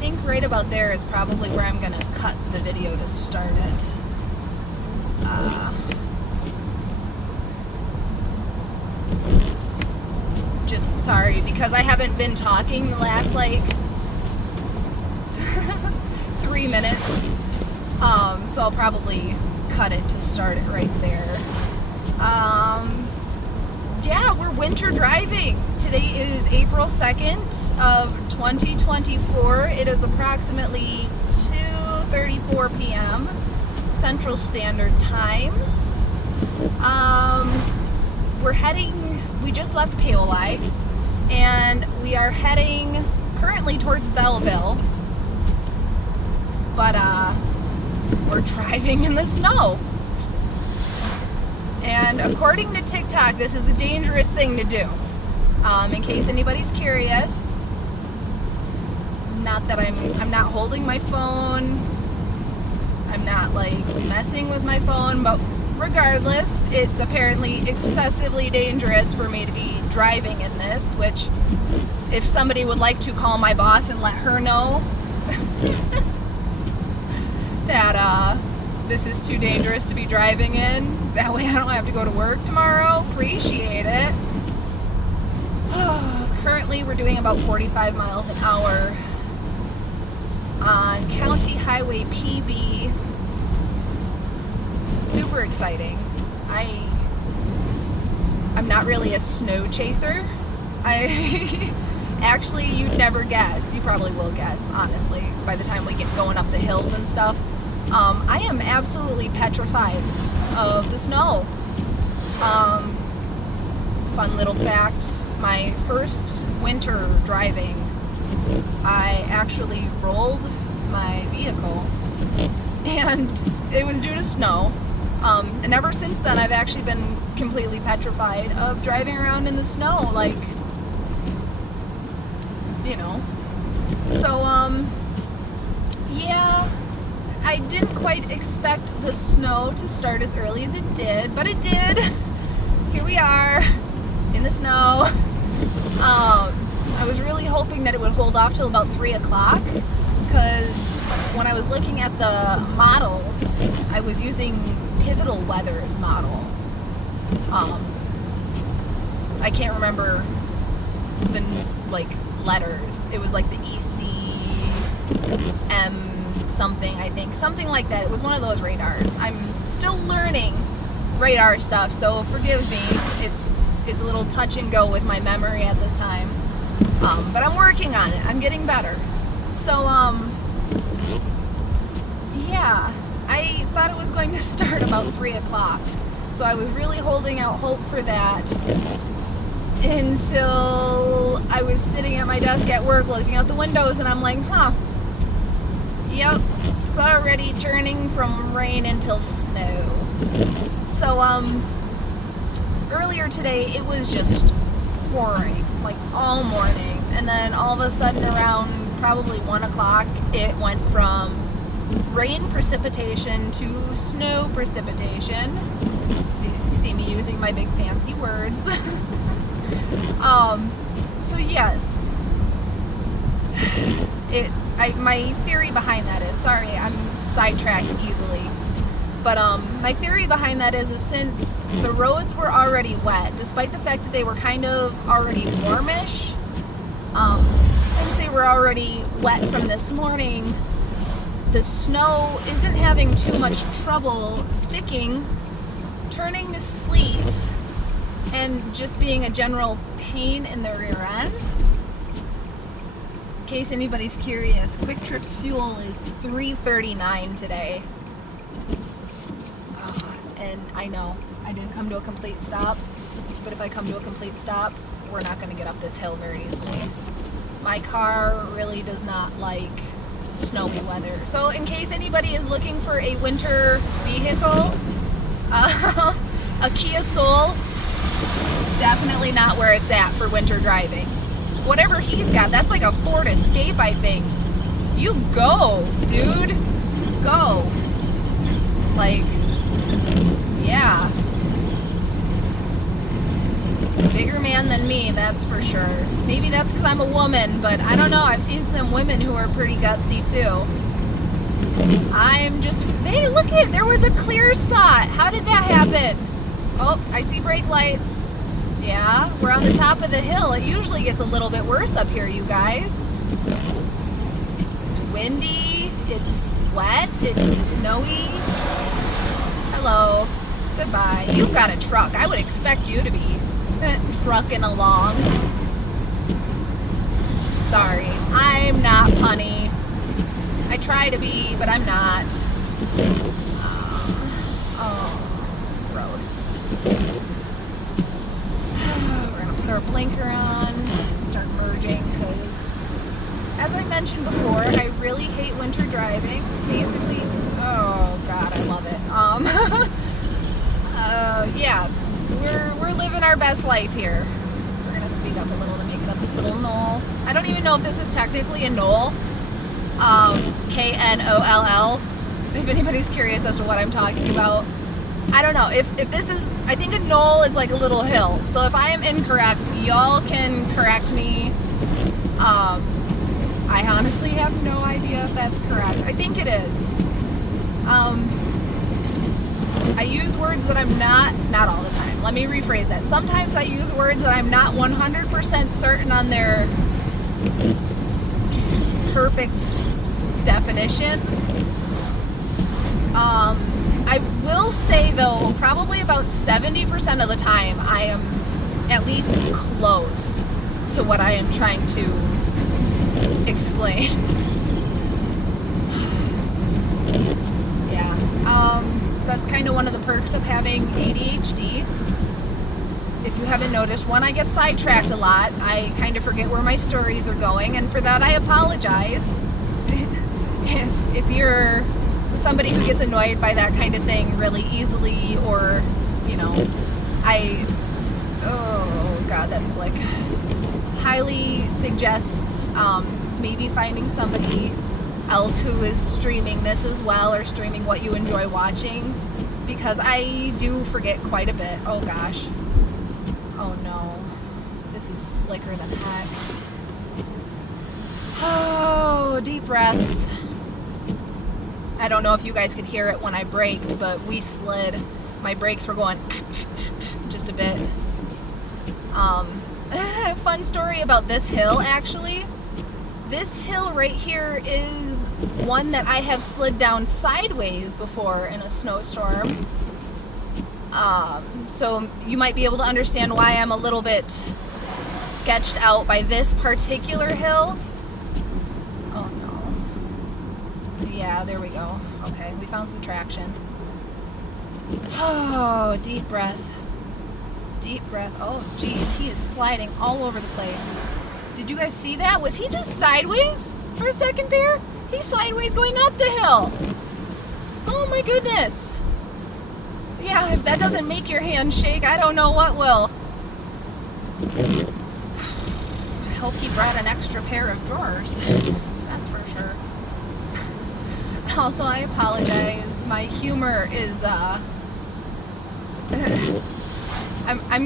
think right about there is probably where I'm going to cut the video to start it. Just sorry, because I haven't been talking the last, like, 3 minutes. So I'll probably cut it to start it right there. Yeah, we're winter driving. Today is April 2nd of 2024. It is approximately 2:34 p.m. Central Standard Time. We just left Paoli, and we are heading currently towards Belleville, but we're driving in the snow. And according to TikTok, this is a dangerous thing to do. In case anybody's curious, not that I'm not holding my phone, I'm not like messing with my phone, but regardless, it's apparently excessively dangerous for me to be driving in this, which if somebody would like to call my boss and let her know that this is too dangerous to be driving in, that way I don't have to go to work tomorrow, appreciate it. Currently we're doing about 45 miles an hour on County Highway PB. Super exciting. I'm not really a snow chaser. Actually, you'd never guess. You probably will guess, honestly, by the time we get going up the hills and stuff. I am absolutely petrified of the snow. Fun little fact, my first winter driving, I actually rolled my vehicle, and it was due to snow. And ever since then, I've actually been completely petrified of driving around in the snow, like, you know. So, yeah, I didn't quite expect the snow to start as early as it did, but it did. Here we are, in the snow. I was really hoping that it would hold off till about 3 o'clock, because when I was looking at the models, I was using Pivotal Weather's model. I can't remember the, like, letters. It was like the ECM something, I think. Something like that. It was one of those radars. I'm still learning radar stuff, so forgive me. It's a little touch and go with my memory at this time. But I'm working on it. I'm getting better. So, yeah, I thought it was going to start about 3 o'clock. So I was really holding out hope for that until I was sitting at my desk at work looking out the windows, and I'm like, yep, it's already turning from rain until snow. So, earlier today, it was just pouring, like, all morning. And then all of a sudden, around probably 1 o'clock, it went from rain precipitation to snow precipitation. You see me using my big fancy words. So yes. My theory behind that is, sorry, I'm sidetracked easily. But my theory behind that is since the roads were already wet, despite the fact that they were kind of already warmish, since they were already wet from this morning, the snow isn't having too much trouble sticking, turning to sleet, and just being a general pain in the rear end. In case anybody's curious, Quick Trip's fuel is $3.39 today. And I know, I didn't come to a complete stop, but if I come to a complete stop, we're not going to get up this hill very easily. My car really does not like snowy weather. So in case anybody is looking for a winter vehicle, a Kia Soul, definitely not where it's at for winter driving. Whatever he's got, that's like a Ford Escape, I think. You go, dude. Go. Like, yeah. Bigger man than me, that's for sure. Maybe that's because I'm a woman, but I don't know. I've seen some women who are pretty gutsy too. I'm just... Hey, look it! There was a clear spot. How did that happen? Oh, I see brake lights. Yeah, we're on the top of the hill. It usually gets a little bit worse up here, you guys. It's windy. It's wet. It's snowy. Hello. Goodbye. You've got a truck. I would expect you to be trucking along. Sorry. I'm not punny. I try to be, but I'm not. Oh, gross. We're going to put our blinker on, start merging, because as I mentioned before, I really hate winter driving. Basically, oh God, I love it. Yeah, we're living our best life here. We're going to speed up a little to make it up this little knoll. I don't even know if this is technically a knoll. Knoll. If anybody's curious as to what I'm talking about. I don't know. If this is, I think a knoll is like a little hill. So if I am incorrect, y'all can correct me. I honestly have no idea if that's correct. I think it is. I use words that I'm not all the time. Let me rephrase that. Sometimes I use words that I'm not 100% certain on their perfect definition. I will say though, probably about 70% of the time I am at least close to what I am trying to explain. Yeah, that's kind of one of the perks of having ADHD. If you haven't noticed, one, I get sidetracked a lot. I kind of forget where my stories are going, and for that I apologize. If you're somebody who gets annoyed by that kind of thing really easily, or, you know, oh God, that's like, highly suggest maybe finding somebody else who is streaming this as well, or streaming what you enjoy watching, because I do forget quite a bit. Oh gosh. Oh no. This is slicker than heck. Oh, deep breaths. I don't know if you guys could hear it when I braked, but we slid. My brakes were going just a bit. Fun story about this hill, actually. This hill right here is one that I have slid down sideways before in a snowstorm. So you might be able to understand why I'm a little bit sketched out by this particular hill. Oh no. Yeah, there we go. Okay, we found some traction. Oh, deep breath. Deep breath. Oh, geez, he is sliding all over the place. Did you guys see that? Was he just sideways for a second there? He's sideways going up the hill. Oh my goodness. Yeah, if that doesn't make your hand shake, I don't know what will. I hope he brought an extra pair of drawers. That's for sure. Also, I apologize. My humor is, I'm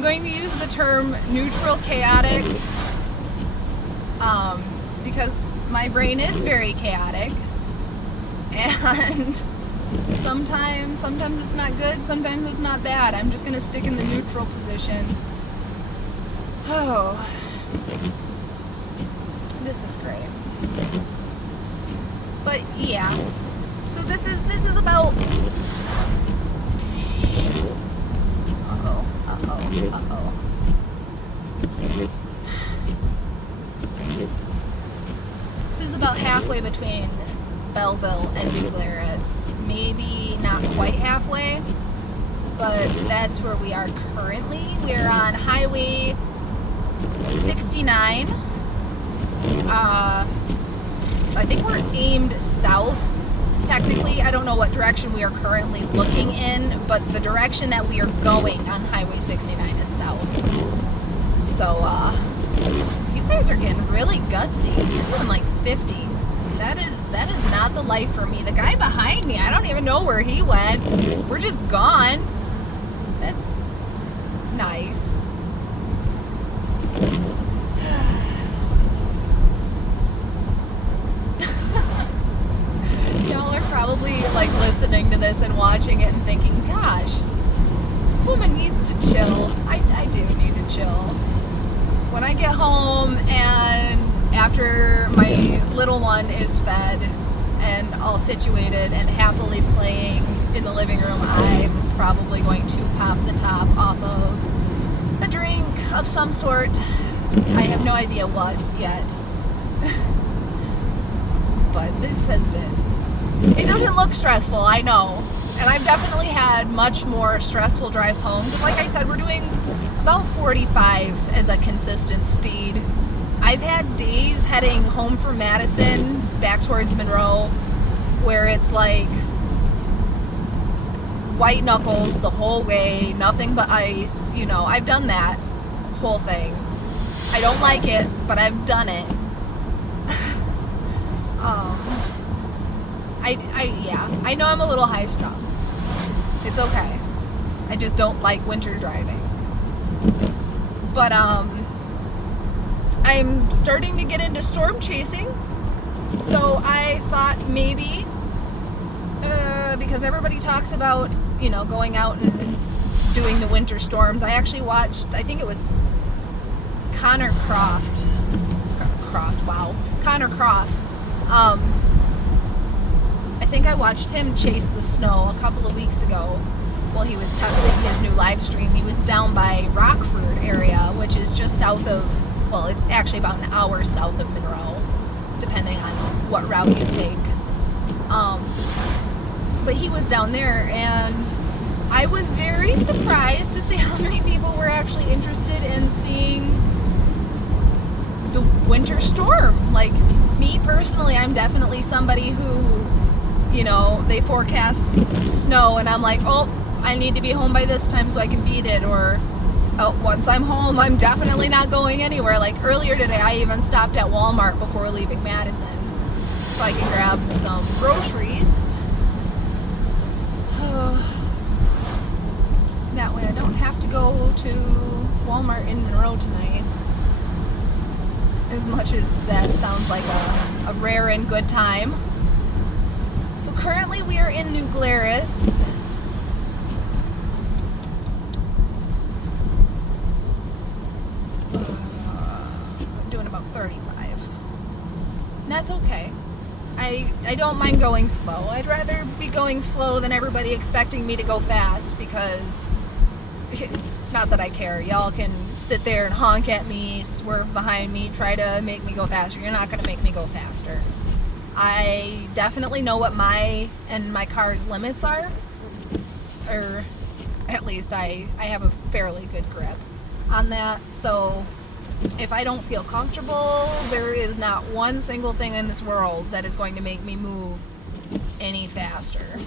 going to use the term neutral chaotic, because my brain is very chaotic, and sometimes it's not good, sometimes it's not bad. I'm just going to stick in the neutral position. Oh, this is great. But yeah, so this is about, uh-oh. This is about halfway between Belleville and New Glarus. Maybe not quite halfway, but that's where we are currently. We're on Highway 69. I think we're aimed south. Technically, I don't know what direction we are currently looking in, but the direction that we are going on Highway 69 is south. So, you guys are getting really gutsy. You're doing like 50. That is not the life for me. The guy behind me, I don't even know where he went. We're just gone. That's nice. when I get home and after my little one is fed and all situated and happily playing in the living room, I'm probably going to pop the top off of a drink of some sort. I have no idea what yet. But this has been... It doesn't look stressful, I know. And I've definitely had much more stressful drives home. But like I said, we're doing about 45 as a consistent speed. I've had days heading home from Madison back towards Monroe where it's like white knuckles the whole way, nothing but ice. You know, I've done that whole thing. I don't like it, but I've done it. I know I'm a little high strung. It's okay. I just don't like winter driving. But I'm starting to get into storm chasing. So I thought maybe, because everybody talks about, you know, going out and doing the winter storms. I actually watched, I think it was Connor Croft. I think I watched him chase the snow a couple of weeks ago while he was testing his new live stream. He was down by Rockford area, which is just south of, well, it's actually about an hour south of Monroe, depending on what route you take. But he was down there, and I was very surprised to see how many people were actually interested in seeing the winter storm. Like, me personally, I'm definitely somebody who, you know, they forecast snow and I'm like, oh, I need to be home by this time so I can beat it. Or, oh, once I'm home, I'm definitely not going anywhere. Like earlier today, I even stopped at Walmart before leaving Madison so I could grab some groceries. That way I don't have to go to Walmart in Monroe tonight. As much as that sounds like a rare and good time. So currently we are in New Glarus. Doing about 35. And that's okay. I don't mind going slow. I'd rather be going slow than everybody expecting me to go fast, because not that I care. Y'all can sit there and honk at me, swerve behind me, try to make me go faster. You're not going to make me go faster. I definitely know what my car's limits are, or at least I have a fairly good grip on that. So if I don't feel comfortable, there is not one single thing in this world that is going to make me move any faster,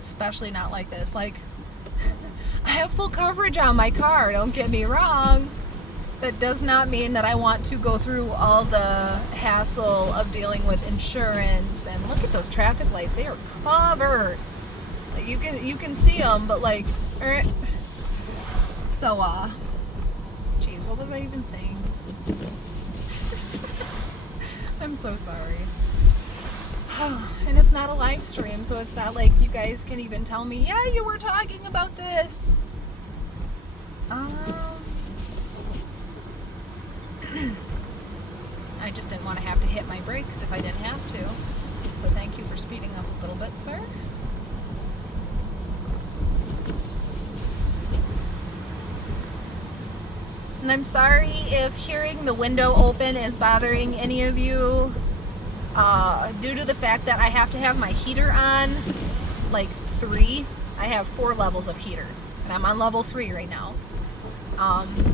especially not like this. Like, I have full coverage on my car, don't get me wrong. That does not mean that I want to go through all the hassle of dealing with insurance. And look at those traffic lights, they are covered. Like, you can see them, but like, so geez, what was I even saying? I'm so sorry. And it's not a live stream, so it's not like you guys can even tell me, yeah, you were talking about this. I just didn't want to have to hit my brakes if I didn't have to. So thank you for speeding up a little bit, sir. And I'm sorry if hearing the window open is bothering any of you, due to the fact that I have to have my heater on, like 3. I have 4 levels of heater, and I'm on level 3 right now.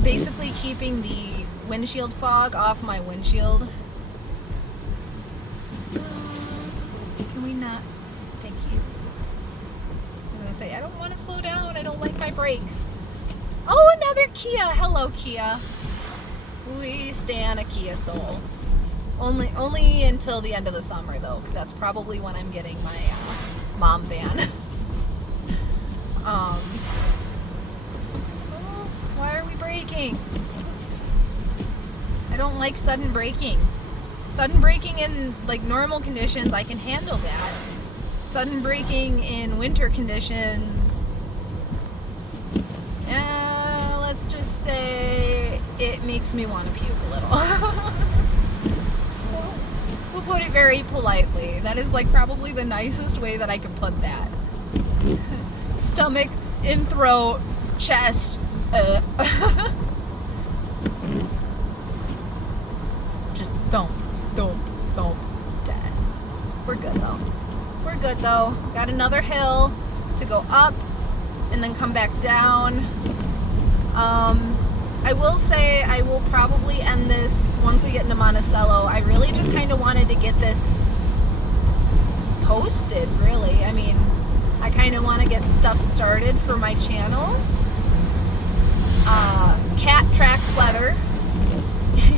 Basically keeping the windshield fog off my windshield. Can we not? Thank you. I was going to say, I don't want to slow down. I don't like my brakes. Oh, another Kia. Hello, Kia. We stand a Kia Soul. Only until the end of the summer, though, because that's probably when I'm getting my mom van. Why are we braking? I don't like sudden braking. Sudden braking in like normal conditions, I can handle that. Sudden braking in winter conditions, let's just say it makes makes me want to puke a little. We'll put it very politely. That is like probably the nicest way that I could put that. Stomach, in throat, chest. Just don't. Dead. We're good though. Got another hill to go up and then come back down. I will say I will probably end this once we get into Monticello. I really just kind of wanted to get this posted, really. I mean, I kind of want to get stuff started for my channel. Cat tracks weather,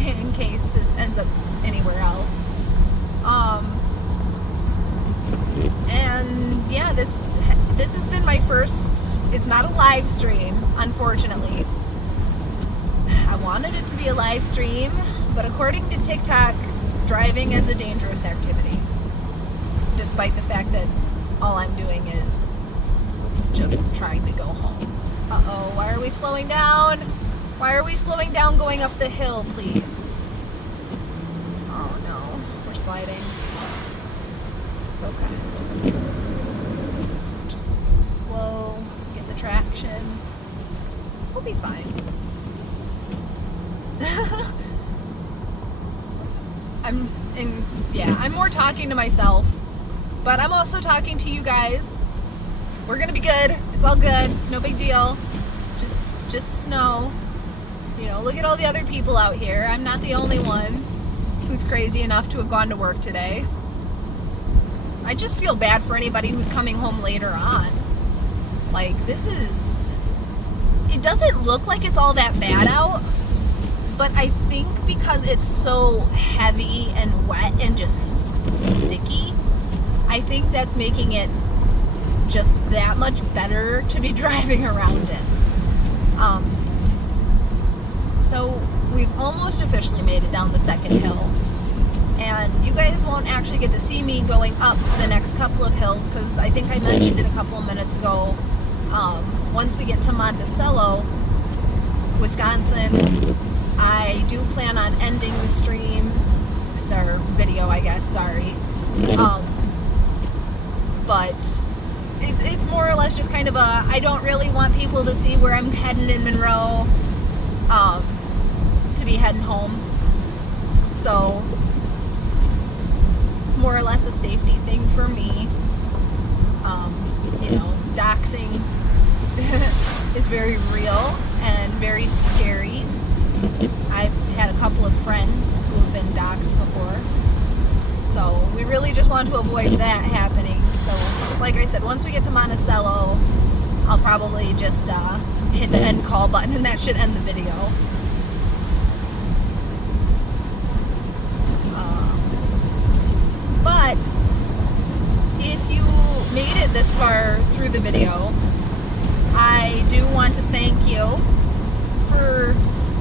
in case this ends up anywhere else. And yeah, this has been my first, it's not a live stream, unfortunately. I wanted it to be a live stream, but according to TikTok, driving is a dangerous activity, despite the fact that all I'm doing is just trying to go home. Uh-oh, why are we slowing down? Why are we slowing down going up the hill, please? Oh no, we're sliding. It's okay. Just slow, get the traction. We'll be fine. I'm more talking to myself, but I'm also talking to you guys. We're gonna be good. It's all good. No big deal. It's just snow. You know, look at all the other people out here. I'm not the only one who's crazy enough to have gone to work today. I just feel bad for anybody who's coming home later on. Like, it doesn't look like it's all that bad out, but I think because it's so heavy and wet and just sticky, I think that's making it just that much better to be driving around in. So we've almost officially made it down the second hill, and you guys won't actually get to see me going up the next couple of hills, because I think I mentioned it a couple of minutes ago. Once we get to Monticello, Wisconsin, I do plan on ending the stream, or video, I guess, sorry. But it's more or less just kind of I don't really want people to see where I'm heading in Monroe, to be heading home. So it's more or less a safety thing for me. Doxing is very real and very scary. I've had a couple of friends who have been doxxed before, so we really just want to avoid that happening. So, like I said, once we get to Monticello, I'll probably just hit the end call button, and that should end the video. But if you made it this far through the video, I do want to thank you for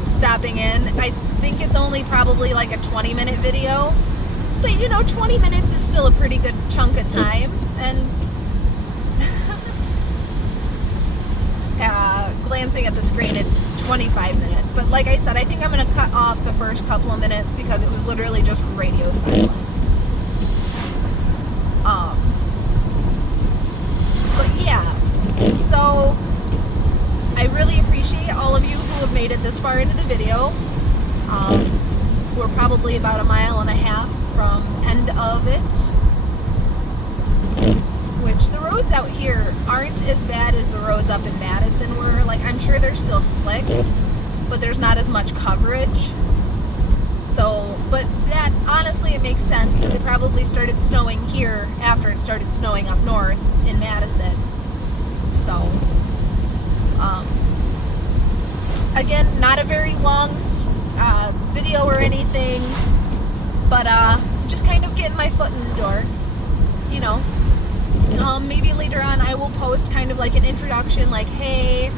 stopping in. I think it's only probably like a 20-minute video, but 20 minutes is still a pretty good chunk of time. And glancing at the screen, it's 25 minutes, but like I said, I think I'm going to cut off the first couple of minutes because it was literally just radio silence. But yeah, so I really appreciate all of you who have made it this far into the video. We're probably about 1.5 miles from end of it, which the roads out here aren't as bad as the roads up in Madison were. Like, I'm sure they're still slick, but there's not as much coverage. So, but that, honestly, it makes sense because it probably started snowing here after it started snowing up north in Madison. So, again, not a very long video or anything, but just kind of getting my foot in the door, maybe later on I will post kind of like an introduction, like, hey,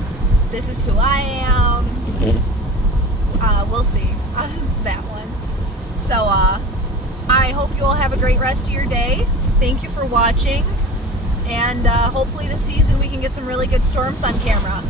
this is who I am. We'll see on that one. So I hope you all have a great rest of your day. Thank you for watching, and hopefully this season we can get some really good storms on camera.